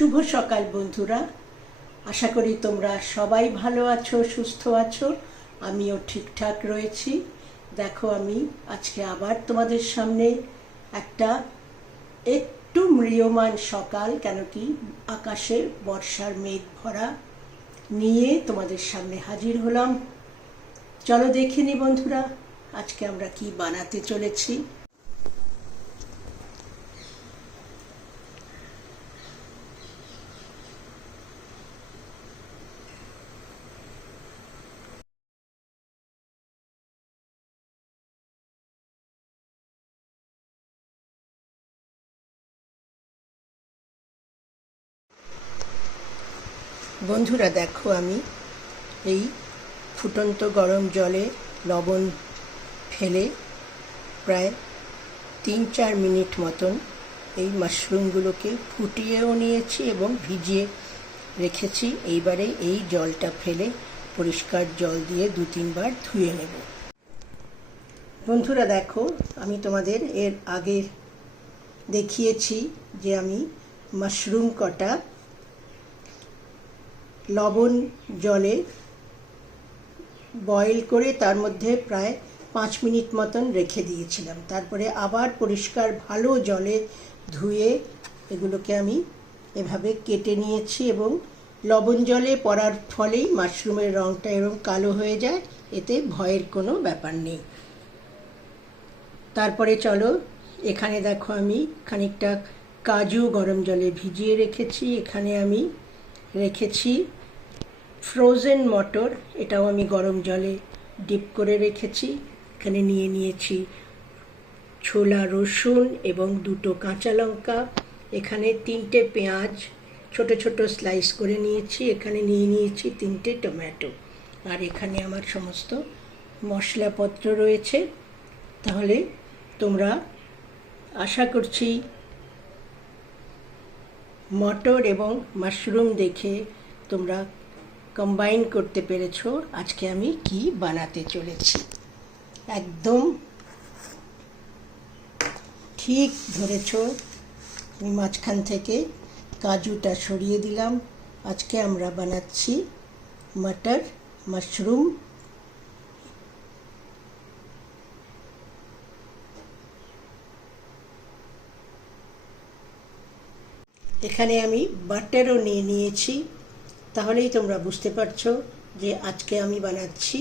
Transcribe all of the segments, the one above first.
শুভ সকাল বন্ধুরা। আশা করি তোমরা সবাই ভালো আছো, সুস্থ আছো। আমিও ঠিকঠাক রয়েছি। দেখো, আমি আজকে আবার তোমাদের সামনে একটা একটু ম্রিয়মান সকাল, কেন কি আকাশে বর্ষার মেঘ ভরা নিয়ে তোমাদের সামনে হাজির হলাম। চলো দেখে নি বন্ধুরা, আজকে আমরা কি বানাতে চলেছি। বন্ধুরা দেখো, আমি এই ফুটন্ত গরম জলে লবণ ফেলে প্রায় 3-4 মিনিট মতন এই মাশরুমগুলোকে ফুটিয়েও নিয়েছি এবং ভিজিয়ে রেখেছি। এইবারে এই জলটা ফেলে পরিষ্কার জল দিয়ে 2-3 বার ধুয়ে নেব। বন্ধুরা দেখো, আমি তোমাদের এর আগে দেখিয়েছি যে আমি মাশরুম কটা লবণ জলে বয়েল করে তার মধ্যে প্রায় 5 মিনিট মতন রেখে দিয়েছিলাম। তারপরে আবার পরিষ্কার ভালো জলে ধুয়ে এগুলোকে আমি এভাবে কেটে নিয়েছি এবং লবণ জলে পড়ার ফলেই মাশরুমের রঙটা এরকম কালো হয়ে যায়, এতে ভয়ের কোনো ব্যাপার নেই। তারপরে চলো, এখানে দেখো আমি খানিকটা কাজু গরম জলে ভিজিয়ে রেখেছি। এখানে আমি রেখেছি ফ্রোজেন মটর, এটাও আমি গরম জলে ডিপ করে রেখেছি। এখানে নিয়ে নিয়েছি ছোলা রসুন এবং 2টো কাঁচা লঙ্কা। এখানে 3টে পেঁয়াজ ছোট ছোট স্লাইস করে নিয়েছি। এখানে নিয়ে নিয়েছি 3টে টমেটো। আর এখানে আমার সমস্ত মশলাপত্র রয়েছে। তাহলে তোমরা, আশা করছি মটর এবং মাশরুম দেখে তোমরা কম্বাইন করতে পেরেছো আজকে আমি কি বানাতে চলেছি। একদম ঠিক ধরেছ, আমি মাঝখান থেকে কাজুটা সরিয়ে দিলাম। আজকে আমরা বানাচ্ছি মটর মাশরুম। এখানে আমি বাটারও নিয়ে নিয়েছি। তাহলেই তোমরা বুঝতে পারছো যে আজকে আমি বানাচ্ছি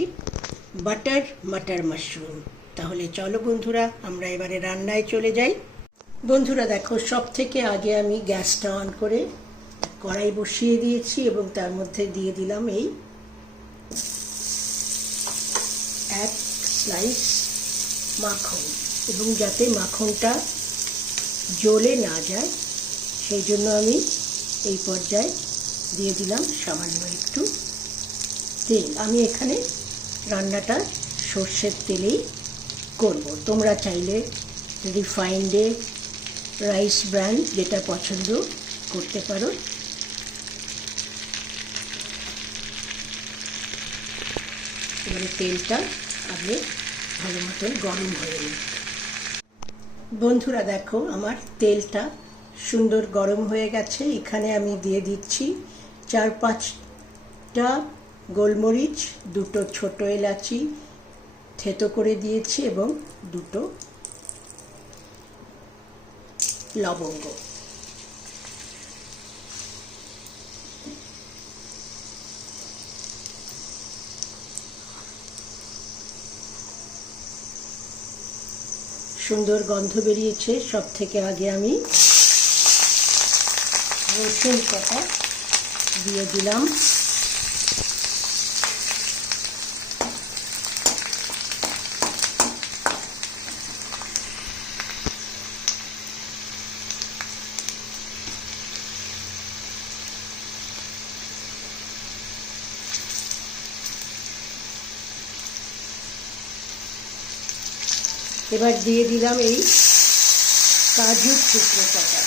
বাটার মটর মাশরুম। তাহলে চলো বন্ধুরা, আমরা এবারে রান্নায় চলে যাই। বন্ধুরা দেখো, সব থেকে আগে আমি গ্যাসটা অন করে কড়াই বসিয়ে দিয়েছি এবং তার মধ্যে দিয়ে দিলাম এই 1 স্লাইস মাখন। এবং যাতে মাখনটা জ্বলে না যায় সেই জন্য আমি এই পর্যায়ে দিয়ে দিলাম সামান্য একটু তেল। আমি এখানে রান্নাটা সর্ষের তেলেই করব। তোমরা চাইলে রিফাইন্ডে, রাইস ব্র্যান যেটা পছন্দ করতে পারো। এবারে তেলটা আগে ভালো মতন গরম হয়ে নিই। বন্ধুরা দেখো, আমার তেলটা সুন্দর গরম হয়ে গেছে। এখানে আমি দিয়ে দিচ্ছি 4-5টা গোলমরিচ, 2টো ছোট এলাচি থেতো করে দিয়েছি এবং 2টো লবঙ্গ। সুন্দর গন্ধ বেরিয়েছে। সব থেকে আগে আমি রসুন কটা দিয়ে দিলাম। এবার দিয়ে দিলাম এই কাজুর টুকরো কটা।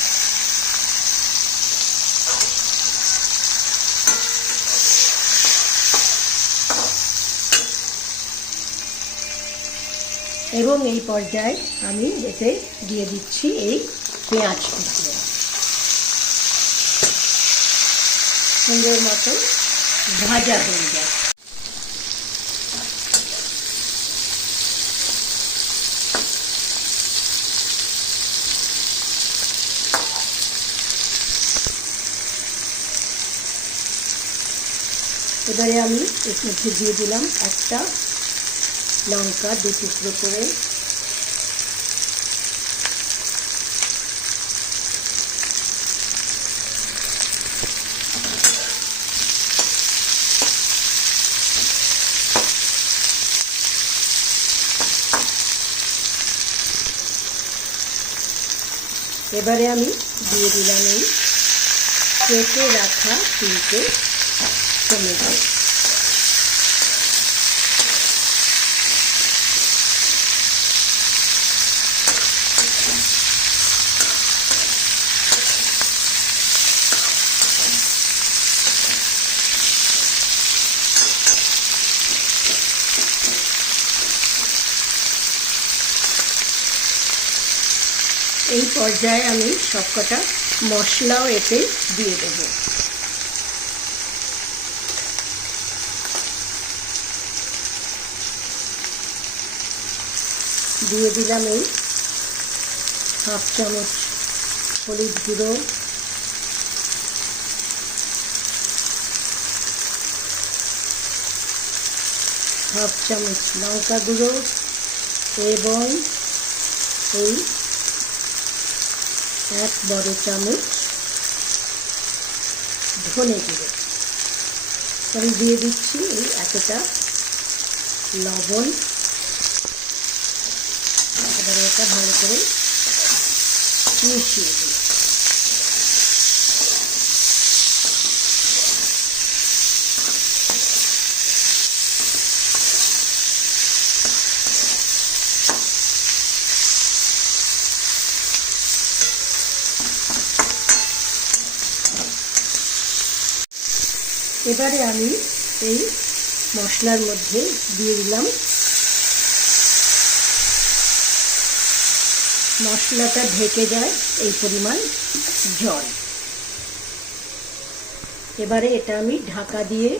এবং এই পর্যায়ে আমি এতে দিয়ে দিচ্ছি এই পেঁয়াজ কুচি। সুন্দর মতন ভাজা হয়ে যায়। এবারে আমি এর মধ্যে দিয়ে দিলাম একটা লঙ্কা 2 টুকরো করে, এবারে আমি দিয়ে দিলাম এই কেটে রাখা 3টে টমেটো। এই পর্যায়ে আমি সবকটা মশলাও এতে দিয়ে দেব। দিয়ে দিলাম এই 1/2 চামচ হলুদ গুঁড়ো, 1/2 চামচ লঙ্কা গুঁড়ো এবং এই 1 বড় চামচ ধনে গুঁড়ো। আমি দিয়ে দিচ্ছি এই এতটা লবণ। এবারে এটা ভালো করে মিশিয়ে দিই। এবারে আমি এই মশলার মধ্যে দিয়ে দিলাম মশলাটা ঢেকে যায় এই পরিমাণ জল। এবারে এটা আমি ঢাকা দিয়ে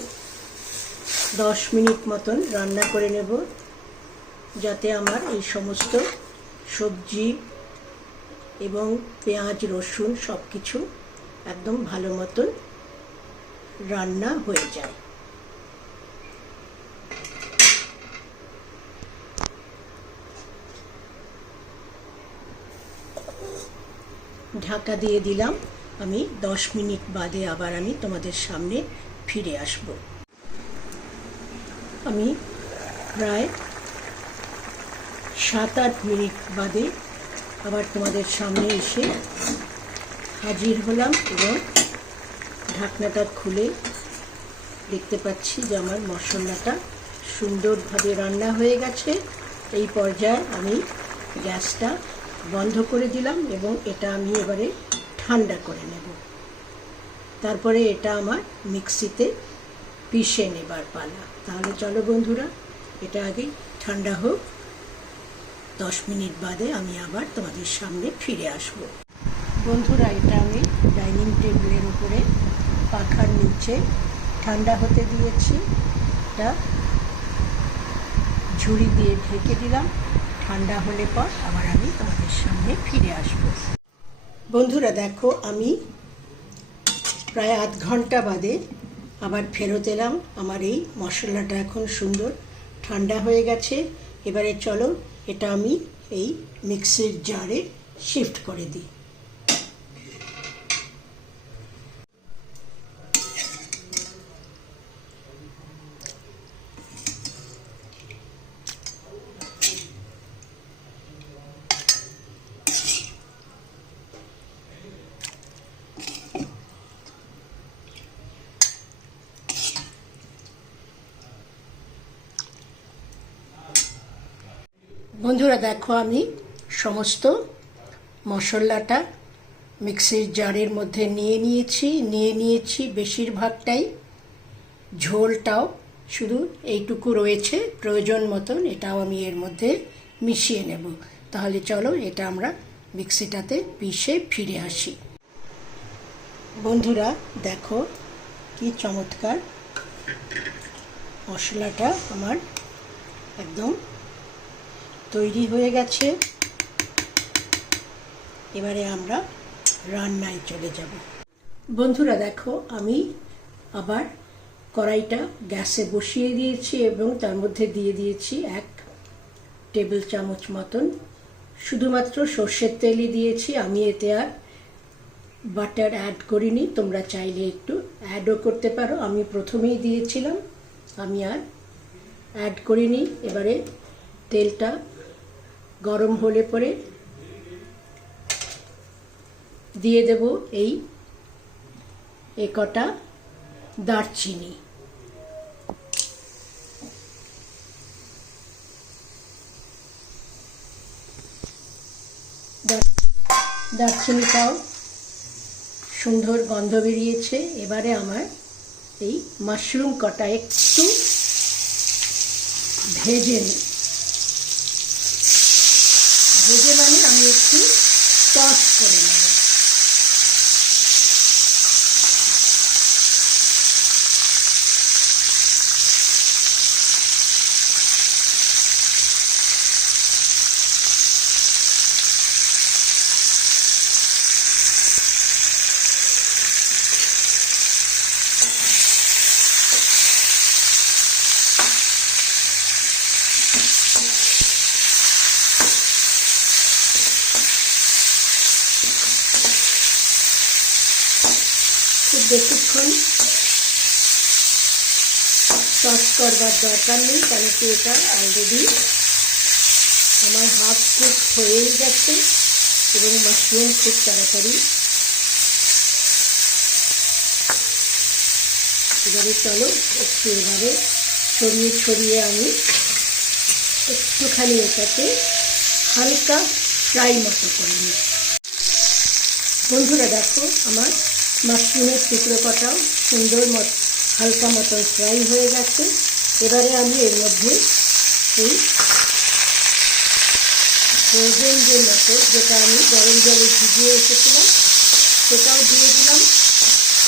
10 মিনিট মতন রান্না করে নেব, যাতে আমার এই সমস্ত সবজি এবং পেঁয়াজ রসুন সব কিছু একদম ভালো মতন রান্না হয়ে যায়। ঢাকা দিয়ে দিলাম। আমি 10 মিনিট বাদে আবার আমি তোমাদের সামনে ফিরে আসব। আমি প্রায় 7-8 মিনিট বাদে আবার তোমাদের সামনে এসে হাজির হলাম এবং ঢাকনাটা খুলে দেখতে পাচ্ছি যে আমার মশলাটা সুন্দরভাবে রান্না হয়ে গেছে। এই পর্যায়ে আমি গ্যাসটা বন্ধ করে দিলাম এবং এটা আমি এবারে ঠান্ডা করে নেব। তারপরে এটা আমার মিক্সিতে পিষে নেবার পালা। তাহলে চলো বন্ধুরা, এটা আগে ঠান্ডা হোক। 10 মিনিট বাদে আমি আবার তোমাদের সামনে ফিরে আসব। বন্ধুরা, এটা আমি ডাইনিং টেবিলের উপরে পাখার নিচে ঠান্ডা হতে দিয়েছি। এটা ঝুড়ি দিয়ে ঢেকে দিলাম। ঠান্ডা হলে পর আবার আমি তোমাদের সামনে ফিরে আসব। বন্ধুরা দেখো, আমি প্রায় আধ ঘন্টা বাদে আবার ফেরত এলাম। আমার এই মশলাটা এখন সুন্দর ঠান্ডা হয়ে গেছে। এবারে চলো এটা আমি এই মিক্সির জারে শিফট করে দিই। বন্ধুরা দেখো, আমি সমস্ত মশলাটা মিক্সির জারের মধ্যে নিয়ে নিয়েছি বেশিরভাগটাই। ঝোলটাও শুধু এইটুকু রয়েছে প্রয়োজন মতন, এটাও আমি এর মধ্যে মিশিয়ে নেব। তাহলে চলো এটা আমরা মিক্সিটাতে পিষে ফিরে আসি। বন্ধুরা দেখো, কি চমৎকার মশলাটা আমার একদম তৈরি হয়ে গেছে। এবারে আমরা রান্নায় চলে যাব। বন্ধুরা দেখো, আমি আবার কড়াইটা গ্যাসে বসিয়ে দিয়েছি এবং তার মধ্যে দিয়ে দিয়েছি 1 টেবিল চামচ মতন শুধুমাত্র সর্ষের তেলই দিয়েছি। আমি এতে আর বাটার অ্যাড করিনি, তোমরা চাইলে একটু অ্যাডও করতে পারো। আমি প্রথমেই দিয়েছিলাম, আমি আর অ্যাড করিনি। এবারে তেলটা গরম হলে পরে দিয়ে দেব এই কটা দারচিনি। দারচিনিটাও সুন্দর গন্ধ বেরিয়েছে। এবারে আমার এই মাশরুম কটা একটু ভেজে মানে আমি একটু টস করে নেব। খুব বেশিক্ষণ টস করবার দরকার নেই, কেন কি এটা অলরেডি আমার হাফ কুক হয়েই গেছে এবং মাশরুম খুব তাড়াতাড়ি। এবারে চলো একটু এবারে ছড়িয়ে আমি একটুখানি এটাকে হালকা ফ্রাই মতো করে নিই। বন্ধুরা দেখো, আমার মাশরুমের টুকরো কটাও সুন্দর হালকা মতো ফ্রাই হয়ে গেছে। এবারে আমি এর মধ্যে এই ফ্রোজেন যে মটর, যেটা আমি গরম জলে ভিজিয়ে এসেছিলাম, সেটাও দিয়ে দিলাম।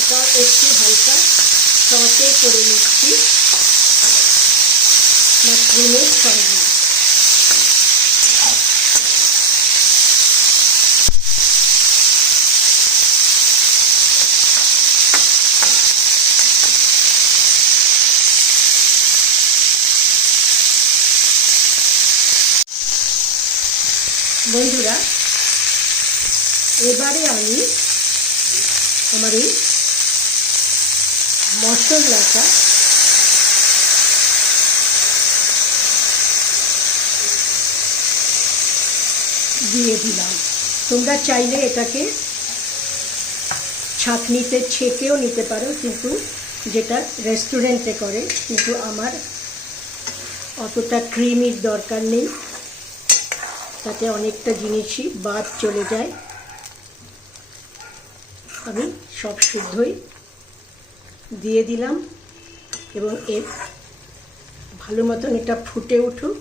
এটাও একটু হালকা সতে করে নিচ্ছি মাশরুমের সঙ্গে। বন্ধুরা, এবারে আমি আমার এই মশলাটা দিয়ে দিলাম। তোমরা চাইলে এটাকে ছাঁকনিতে ছেঁকেও নিতে পারো, কিন্তু যেটা রেস্টুরেন্টে করে, কিন্তু আমার অতটা ক্রিমির দরকার নেই, তাতে অনেকটা জিনিসই বাদ চলে যায়। আমি সব শুদ্ধই দিয়ে দিলাম এবং এর ভালো মতন এটা ফুটে উঠুক,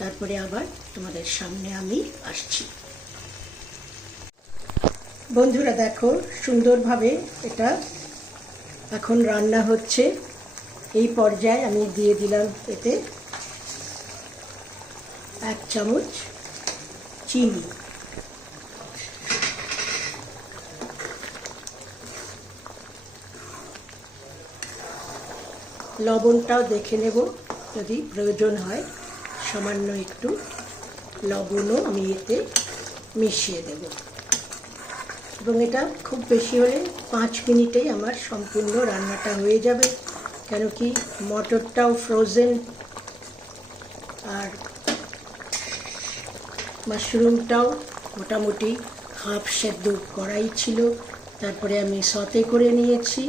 তারপরে আবার তোমাদের সামনে আমি আসছি। বন্ধুরা দেখো, সুন্দরভাবে এটা এখন রান্না হচ্ছে। এই পর্যায়ে আমি দিয়ে দিলাম এতে 1 চামচ চিনি। লবণটাও দেখে নেব, যদি প্রয়োজন হয় সামান্য একটু লবণও আমি এতে মিশিয়ে দেব। এবং এটা খুব বেশি হলে 5 মিনিটেই আমার সম্পূর্ণ রান্নাটা হয়ে যাবে, কেন কি মটরটাও ফ্রোজেন আর মাশরুমটাও মোটামুটি হাফ সেদ্ধ করাই ছিল, তারপরে আমি সতে করে নিয়েছি,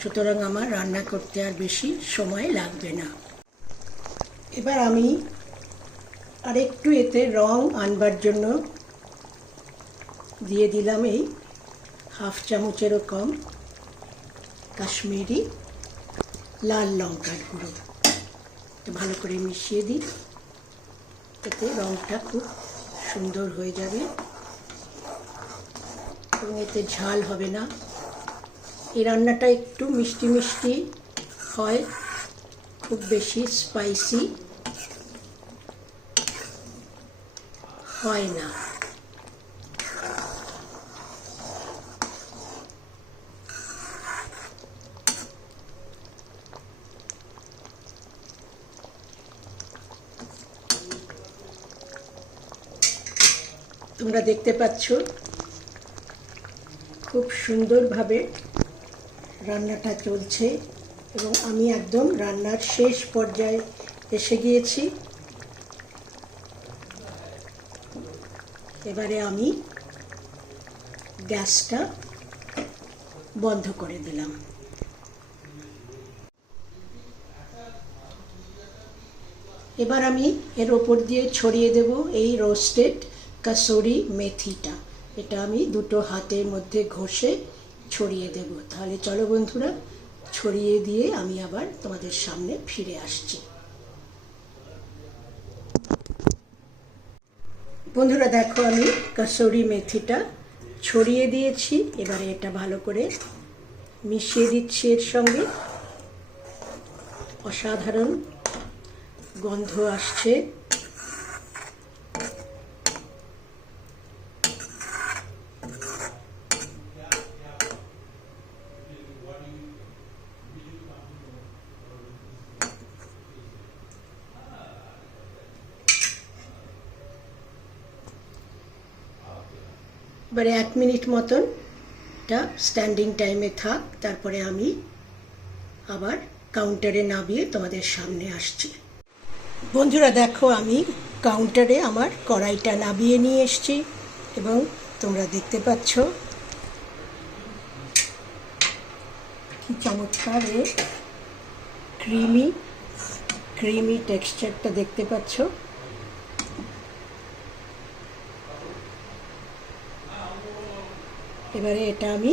সুতরাং আমার রান্না করতে আর বেশি সময় লাগবে না। এবার আমি আরেকটু এতে রং আনবার জন্য দিয়ে দিলাম এই হাফ চামচেরও কম কাশ্মীরি লাল লঙ্কার গুঁড়ো। ভালো করে মিশিয়ে দিই, এতে রংটা খুব সুন্দর হয়ে যাবে এবং এতে ঝাল হবে না। এই রান্নাটা একটু মিষ্টি মিষ্টি হয়, খুব বেশি স্পাইসি হয় না। তোমরা দেখতে পাচ্ছ খুব সুন্দরভাবে রান্নাটা চলছে এবং আমি একদম রান্নার শেষ পর্যায়ে এসে গিয়েছি। এবারে আমি গ্যাসটা বন্ধ করে দিলাম। এবার আমি এর ওপর দিয়ে ছড়িয়ে দেব এই রোস্টেড কাসুরি মেথিটা। এটা আমি দুটো হাতের মধ্যে ঘষে ছড়িয়ে দেব। তাহলে চলো বন্ধুরা, ছড়িয়ে দিয়ে আমি আবার তোমাদের সামনে ফিরে আসছি। বন্ধুরা দেখো, আমি কাসুরি মেথিটা ছড়িয়ে দিয়েছি। এবারে এটা ভালো করে মিশিয়ে দিচ্ছি এর সঙ্গে। অসাধারণ গন্ধ আসছে। এবারে 1 মিনিট মতন এটা স্ট্যান্ডিং টাইমে থাক, তারপরে আমি আবার কাউন্টারে নামিয়ে তোমাদের সামনে আসছি। বন্ধুরা দেখো, আমি কাউন্টারে আমার কড়াইটা নামিয়ে নিয়ে এসেছি এবং তোমরা দেখতে পাচ্ছ কি চমৎকার এর ক্রিমি টেক্সচারটা দেখতে পাচ্ছ। এবারে এটা আমি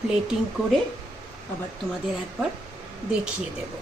প্লেটিং করে আবার তোমাদের একবার দেখিয়ে দেব।